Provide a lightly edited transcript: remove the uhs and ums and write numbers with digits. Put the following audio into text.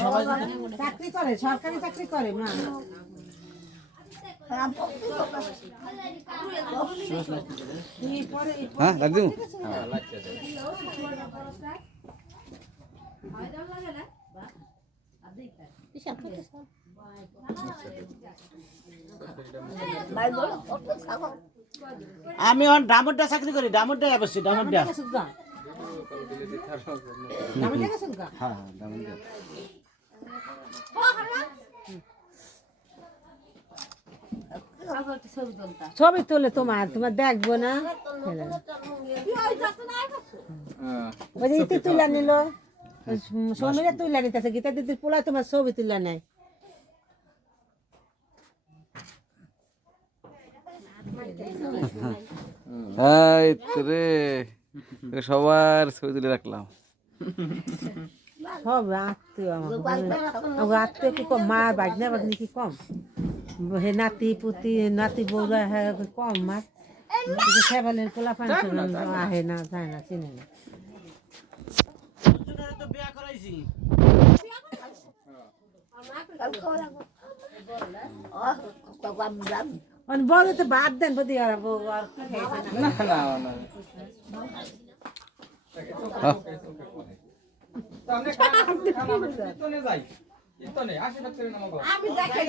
সবাই চাকরি করে, সরকারি চাকরি করে না। হ্যাঁ দাদু আমি অন ডামুরটা চাকরি করি, ডামুরটা অবশ্যই ডামুরটা। হ্যাঁ দাদু ছবি তোলে তোমার, তোমার দেখবো না। ওই যে ইতি তুলে নিল, সমীরে তুলে নিতেছে, গীতা দিদির পোলা তোমার ছবি তুলে নেয়। এই তো রে সবার ছবি তুলে রাখলাম। সব আত্মীয় আমার আত্মীয় কি কম, মা বাগনা বাগনি কি কম, হে নাতি পুতি নাতি বউরা হ্যাঁ কম মার সেবালের পোলা পাঁচশো আহে না, যায় না, চিনে না। বিয়া করাইছি বড় তো বাদ দেন বদি আর বউ আর না না না আমি দেখে